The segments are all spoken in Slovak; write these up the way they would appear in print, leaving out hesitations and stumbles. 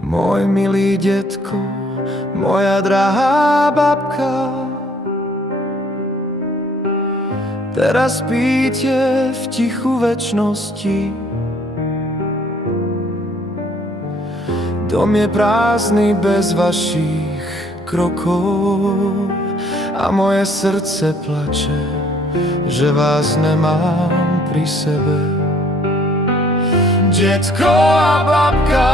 Môj milý detko, moja drahá babka, teraz spíte v tichu večnosti. Dom je prázdny bez vašich krokov a moje srdce plače, že vás nemám pri sebe. Detko a babka,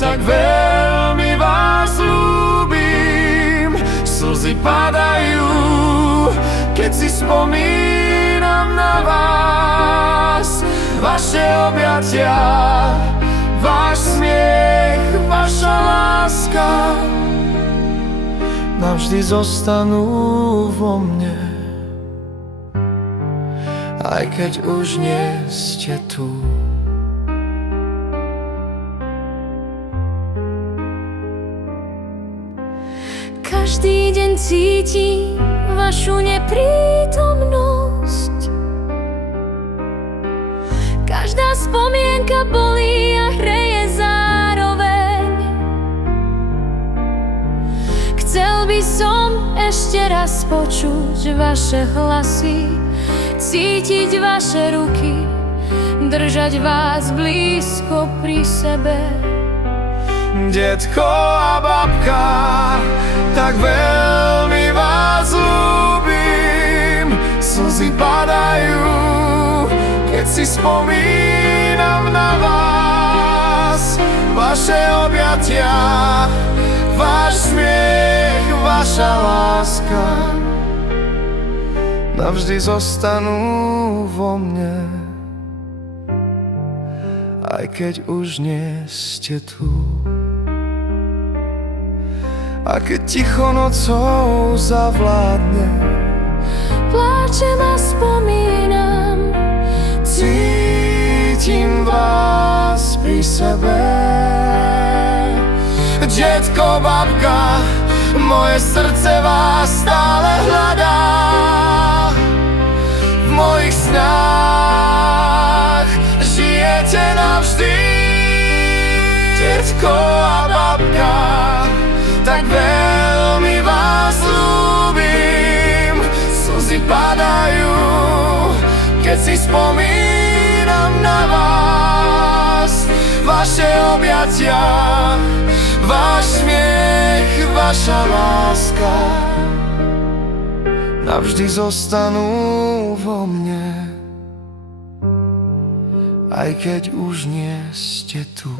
tak veľmi vás ľúbim. Slzy padajú, keď si spomínam na vás. Vaše objatia, váš smiech, vaša láska navždy zostanú vo mne, aj keď už nie ste tu. Každý deň cítim vašu neprítomnosť. Každá spomienka bolí a hreje zároveň. Chcel by som ešte raz počuť vaše hlasy, cítiť vaše ruky, držať vás blízko pri sebe. Detko a babka, tak veľmi vás ľúbim. Slzy padajú, keď si spomínam na vás. Vaše objatia, váš smiech, vaša láska navždy zostanú vo mne, aj keď už nie ste tu. A keď ticho nocou zavládne, pláčem a spomínam, cítim vás pri sebe. Detko, babka, moje srdce vás stále hľadá. V mojich snách žijete navždy. Detko a babka, tak veľmi vás ľúbim. Slzy padajú, keď si spomínam na vás. Vaše objatia, váš smiech, vaša láska navždy zostanú vo mne, aj keď už nie ste tu.